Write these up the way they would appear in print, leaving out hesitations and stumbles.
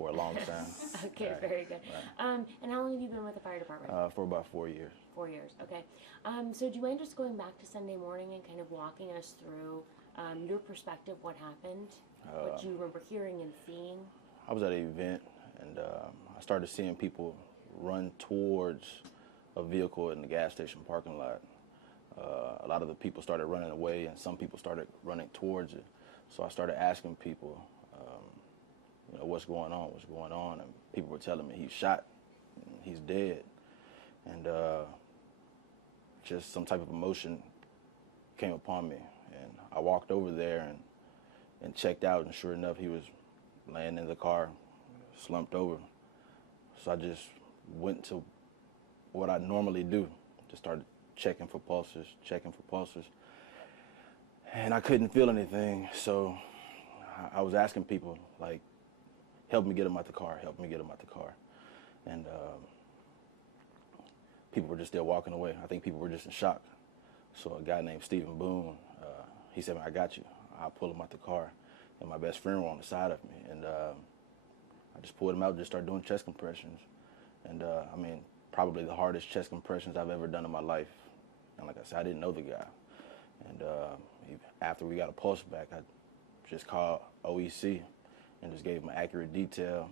for a long time. Okay, Right, very good. right. And how long have you been with the fire department? For about 4 years. 4 years, okay. So do you mind just going back to Sunday morning and kind of walking us through your perspective, what happened, what you remember hearing and seeing? I was at an event, and I started seeing people run towards a vehicle in the gas station parking lot. A lot of the people started running away, and some people started running towards it. So I started asking people, what's going on, and people were telling me he's shot, and he's dead, and just some type of emotion came upon me, and I walked over there and checked out, and sure enough, he was laying in the car, slumped over. So I just went to what I normally do, just started checking for pulses, and I couldn't feel anything. So I was asking people, like, help me get him out the car, and people were just still walking away. I think people were just in shock. So a guy named Stephen Boone, he said, "Man, I got you. I'll pull him out the car." And my best friend were on the side of me, and I just pulled him out and just started doing chest compressions. And probably the hardest chest compressions I've ever done in my life. And like I said, I didn't know the guy. And after we got a pulse back, I just called OEC and just gave him an accurate detail,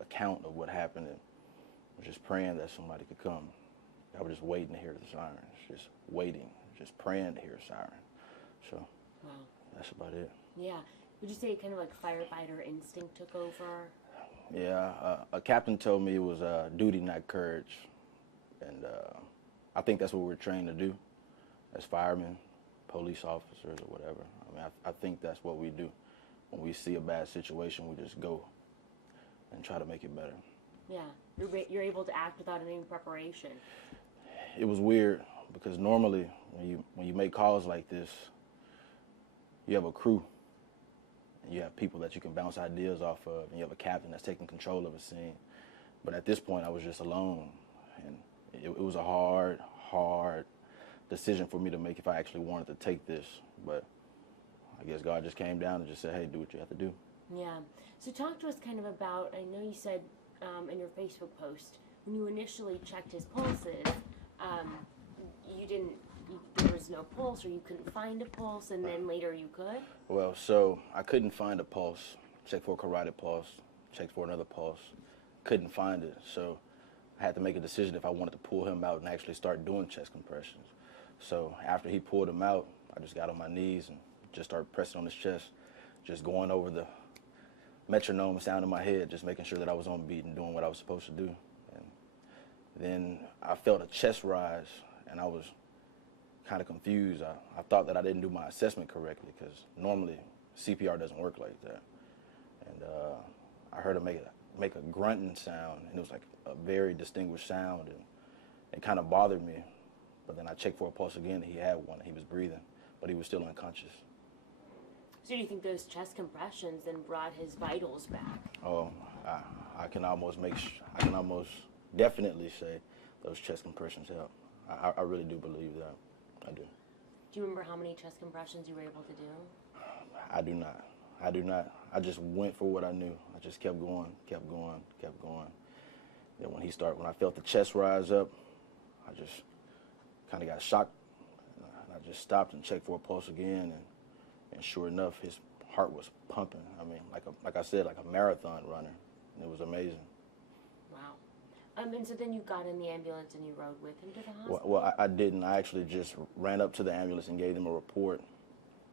account of what happened, and was just praying that somebody could come. I was just waiting to hear the sirens, just waiting, just praying to hear a siren. So Wow. that's about it. Yeah. Would you say kind of like firefighter instinct took over? Yeah, a captain told me it was duty, not courage. And I think that's what we're trained to do as firemen, police officers, or whatever. I mean, I think that's what we do. When we see a bad situation, we just go and try to make it better. Yeah. You're able to act without any preparation. It was weird because normally when you make calls like this, you have a crew. And you have people that you can bounce ideas off of, and you have a captain that's taking control of a scene. But at this point, I was just alone, and it was a hard decision for me to make if I actually wanted to take this. But I guess God just came down and just said, "Hey, do what you have to do." Yeah. So talk to us kind of about, I know you said in your Facebook post, when you initially checked his pulses, there was no pulse, or you couldn't find a pulse, and then later you could? Well, so I couldn't find a pulse. Checked for a carotid pulse, checked for another pulse, couldn't find it. So I had to make a decision if I wanted to pull him out and actually start doing chest compressions. So after he pulled him out, I just got on my knees and just started pressing on his chest, just going over the metronome sound in my head, just making sure that I was on beat and doing what I was supposed to do. And then I felt a chest rise, and I was kind of confused. I thought that I didn't do my assessment correctly, because normally CPR doesn't work like that. And I heard him make a grunting sound, and it was like a very distinguished sound, and it kind of bothered me. But then I checked for a pulse again, and he had one, and he was breathing, but he was still unconscious. So do you think those chest compressions then brought his vitals back? Oh, I can almost definitely say those chest compressions help. I really do believe that. I do. Do you remember how many chest compressions you were able to do? I do not. I just went for what I knew. I just kept going. Then when I felt the chest rise up, I just kind of got shocked. And I just stopped and checked for a pulse again, and sure enough, his heart was pumping. I mean, like I said, like a marathon runner. And it was amazing. Wow. And so then you got in the ambulance and you rode with him to the hospital? Well, I didn't. I actually just ran up to the ambulance and gave them a report.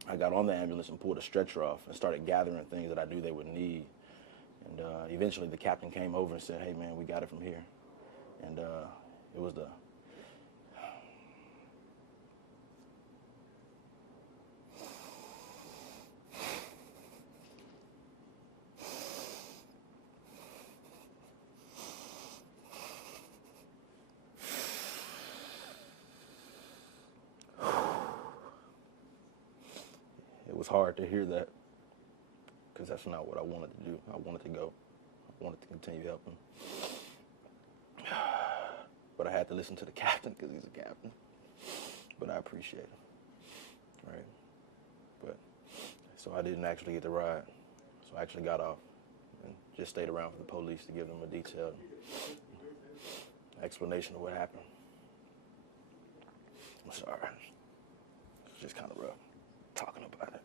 I got on the ambulance and pulled a stretcher off and started gathering things that I knew they would need. And eventually the captain came over and said, "Hey, man, we got it from here." And it was the... It was hard to hear that, because that's not what I wanted to do. I wanted to go. I wanted to continue helping. But I had to listen to the captain, because he's a captain. But I appreciate him, right? But so I didn't actually get the ride. So I actually got off and just stayed around for the police to give them a detailed explanation of what happened. I'm sorry. It's just kind of rough talking about it.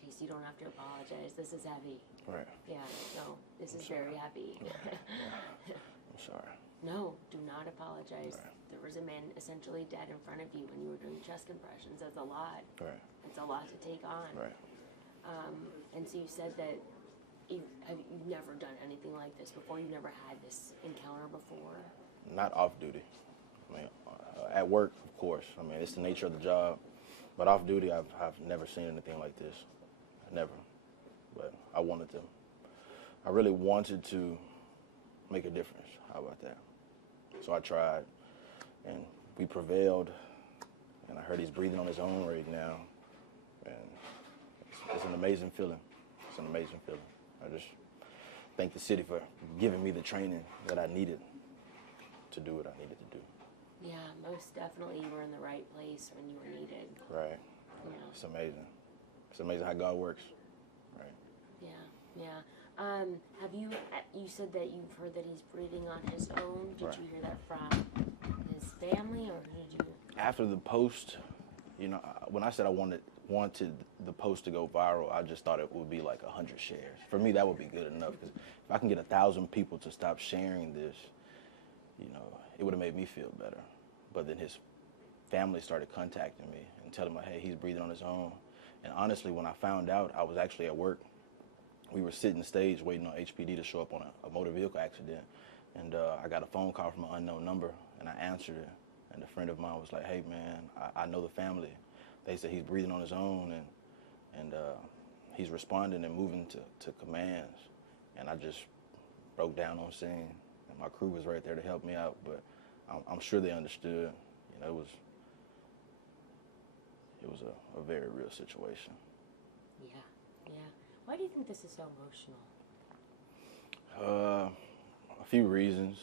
Chase, you don't have to apologize. This is heavy. Right. Yeah, no, this is very heavy. I'm sorry. No, do not apologize. Right. There was a man essentially dead in front of you when you were doing chest compressions. That's a lot. Right. It's a lot to take on. Right. And so you said that you've never done anything like this before? You've never had this encounter before? Not off duty. I mean, at work, of course. I mean, it's the nature of the job. But off duty, I've never seen anything like this. Never. But I wanted to. I really wanted to make a difference. How about that? So I tried, and we prevailed. And I heard he's breathing on his own right now. And it's an amazing feeling. It's an amazing feeling. I just thank the city for giving me the training that I needed to do what I needed to do. Yeah, most definitely you were in the right place when you were needed. Right. Yeah. It's amazing. It's amazing how God works. Right. Yeah, yeah. Have you said that you've heard that he's breathing on his own. Did Right. you hear that from his family, or who did you? After the post, you know, when I said I wanted the post to go viral, I just thought it would be like 100 shares. For me, that would be good enough, because if I can get 1,000 people to stop sharing this, you know, it would have made me feel better. But then his family started contacting me and telling me, hey, he's breathing on his own. And honestly, when I found out, I was actually at work. We were sitting stage waiting on HPD to show up on a motor vehicle accident. And I got a phone call from an unknown number, and I answered it. And a friend of mine was like, hey, man, I know the family. They said he's breathing on his own, and he's responding and moving to commands. And I just broke down on scene. And my crew was right there to help me out, but I'm sure they understood. You know, it was a very real situation. Yeah, yeah. Why do you think this is so emotional? A few reasons.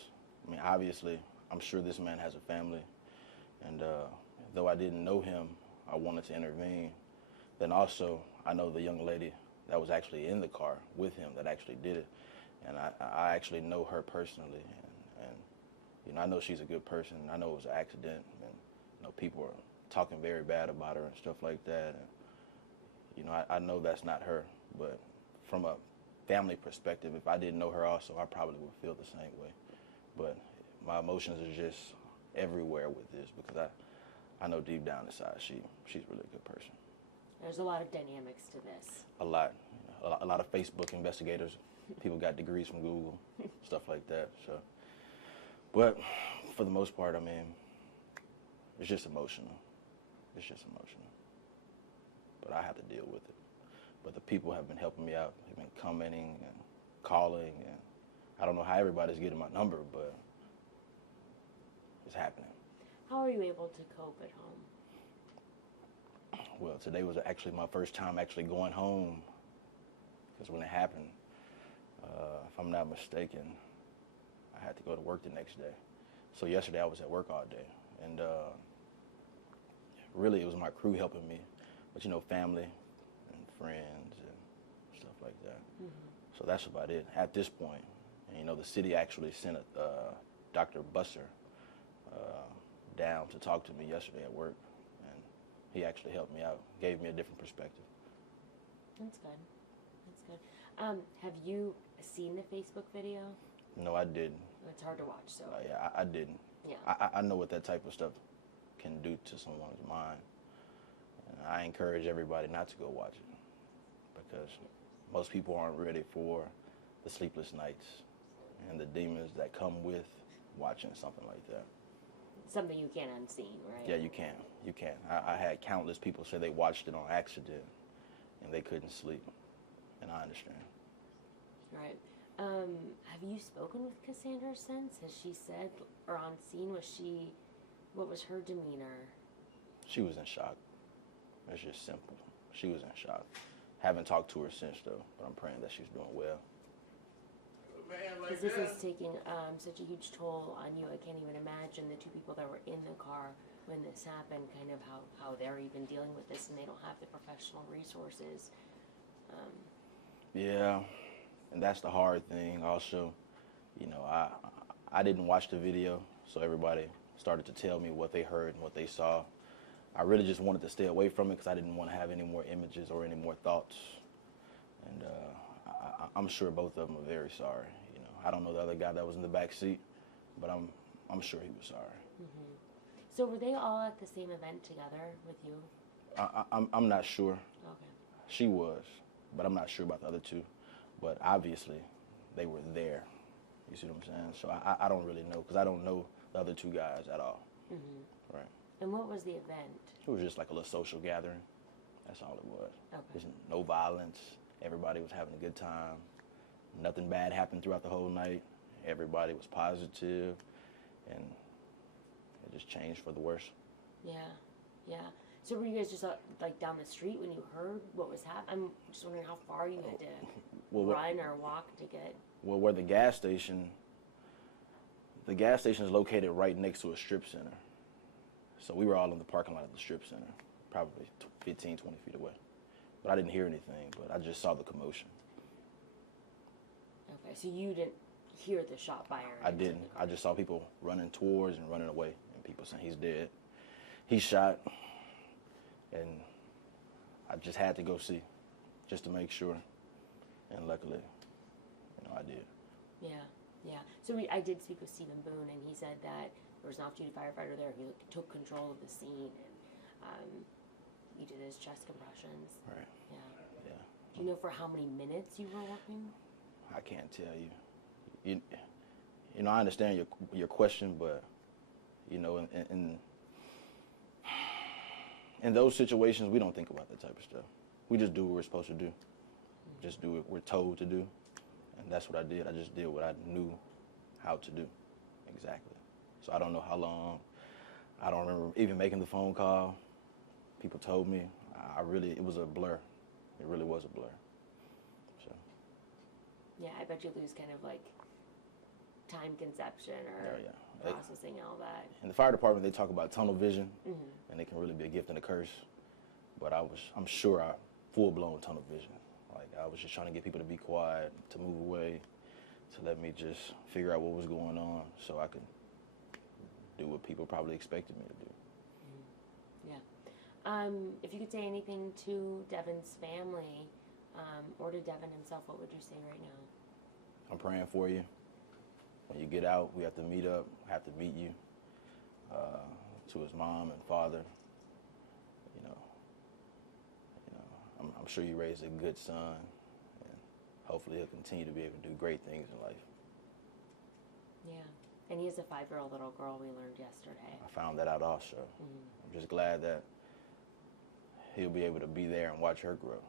I mean, obviously, I'm sure this man has a family, and though I didn't know him, I wanted to intervene. Then also, I know the young lady that was actually in the car with him that actually did it, and I actually know her personally, and you know, I know she's a good person. I know it was an accident, and you know, people are talking very bad about her and stuff like that. And, you know, I know that's not her, but from a family perspective, if I didn't know her also, I probably would feel the same way. But my emotions are just everywhere with this, because I know deep down inside she's really a good person. There's a lot of dynamics to this. A lot. You know, a lot of Facebook investigators, people got degrees from Google, stuff like that. So, but for the most part, I mean, it's just emotional. It's just emotional. But I have to deal with it. But the people have been helping me out. They've been commenting and calling, and I don't know how everybody's getting my number, but it's happening. How are you able to cope at home? Well, today was actually my first time actually going home, because when it happened, if I'm not mistaken, I had to go to work the next day. So yesterday I was at work all day, and really it was my crew helping me, but you know, family and friends and stuff like that. Mm-hmm. So that's about it at this point. And you know, the city actually sent Dr. Busser down to talk to me yesterday at work, and he actually helped me out, gave me a different perspective. That's good. That's good. Have you seen the Facebook video? No, I didn't. It's hard to watch, so. Yeah, I didn't. Yeah. I know what that type of stuff can do to someone's mind. And I encourage everybody not to go watch it, because most people aren't ready for the sleepless nights and the demons that come with watching something like that. Something you can't unseen, right? Yeah, you can. You can. I had countless people say they watched it on accident and they couldn't sleep, and I understand. Right. Have you spoken with Cassandra since? Has she said, or on scene, what was her demeanor? She was in shock. It's just simple. She was in shock. Haven't talked to her since, though, but I'm praying that she's doing well. Because this is taking such a huge toll on you. I can't even imagine the two people that were in the car when this happened, kind of how they're even dealing with this, and they don't have the professional resources. Yeah, and that's the hard thing. Also, you know, I didn't watch the video, so everybody started to tell me what they heard and what they saw. I really just wanted to stay away from it because I didn't want to have any more images or any more thoughts. And I'm sure both of them are very sorry. You know, I don't know the other guy that was in the back seat, but I'm sure he was sorry. Mm-hmm. So were they all at the same event together with you? I'm not sure. Okay. She was, but I'm not sure about the other two. But obviously, they were there. You see what I'm saying? So I don't really know because I don't know the other two guys at all. Mm-hmm. Right. And what was the event? It was just like a little social gathering. That's all it was. Okay. There's no violence. Everybody was having a good time. Nothing bad happened throughout the whole night. Everybody was positive, and it just changed for the worse. Yeah, yeah. So were you guys just like down the street when you heard what was happening? I'm just wondering how far you had to run or walk to get. Well, where the gas station is located right next to a strip center. So we were all in the parking lot of the strip center, probably 15, 20 feet away. But I didn't hear anything, but I just saw the commotion. Okay, so you didn't hear the shot fired? I didn't. I just saw people running towards and running away, and people saying he's dead. He's shot, and I just had to go see, just to make sure. And luckily, you know, I did. Yeah, yeah. So I did speak with Stephen Boone, and he said that there was an off-duty firefighter there. He took control of the scene, and he did his chest compressions. Right. Yeah. Yeah. Do you know for how many minutes you were working? I can't tell you. You know, I understand your question, but you know, in those situations, we don't think about that type of stuff. We just do what we're supposed to do. Just do what we're told to do, and that's what I did. I just did what I knew how to do, exactly. So I don't know how long. I don't remember even making the phone call. People told me. It was a blur. It really was a blur. So. Yeah, I bet you lose kind of like time conception or processing all that. In the fire department, they talk about tunnel vision, and it can really be a gift and a curse. But I'm sure I full-blown tunnel vision. Like I was just trying to get people to be quiet, to move away, to let me just figure out what was going on, so I could do what people probably expected me to do. Yeah. If you could say anything to Devin's family, or to Devin himself, what would you say right now? I'm praying for you. When you get out, we have to meet up. I have to meet you. To his mom and father. You know, I'm sure you raised a good son, and hopefully he'll continue to be able to do great things in life. Yeah, and he has a 5-year-old little girl. We learned yesterday. I found that out also. I'm just glad that he'll be able to be there and watch her grow.